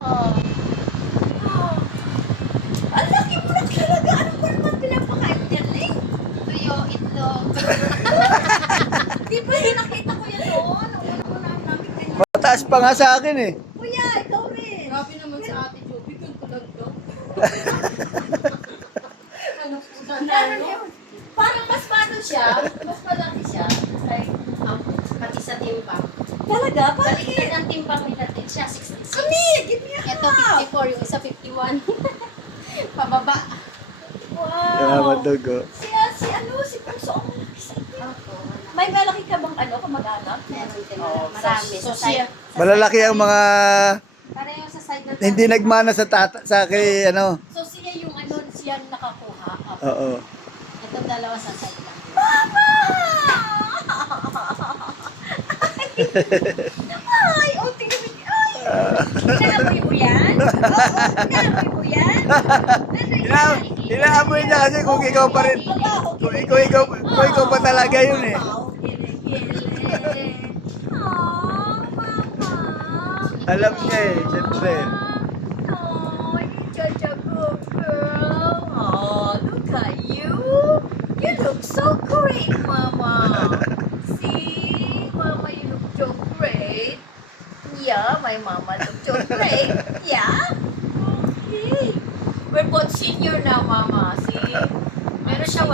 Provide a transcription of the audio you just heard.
Oh. Oh. Ang laki mo na talaga. Ano ba naman pinapakain yan, eh? Tuyo, itlog. Di ba nakita ko yan doon? Nung una namin ganyan. Mataas pa nga sa akin eh. Kuya, ikaw rin. Grabe naman sa ate Joby kung tulag to. Ano po sana, Ano no? yun? Parang mas paano siya? Mas malaki siya. Like, Pati sa timpang. talaga? Baliktad Bakit? ang timpang nila. Siya 66. Kami! Give me a Ito half! 54, yung isa 51. Pababa. Salamat, Wow! Dugo. Si Puso, ang malaki sa iyo. May malaki ka bang kamag-anak? Meron din. Oh, Marami. so Sa side. Malalaki ang mga Pareho sa side ng hindi nagmana sa sa kay ano. So siya yung siya nakakuha. Oo. Itong dalawa sa side lang. Mama! Ay! Oh, tingnan mo. Ay! Inaamoy mo yan? Oo, inaamoy mo yan? Inaamoy niya kasi kung ikaw pa rin. Kung ikaw pa talaga yun eh. Oh, gile-gile. Oh, mama. Alam niya eh, syempre. Oh, you're such a good girl. Oh, look at you. You look so great, Mama. See? Mama, you look so great. Yeah, my mama looks so great. Yeah? Okay. We're both senior now, Mama. See? Meron siya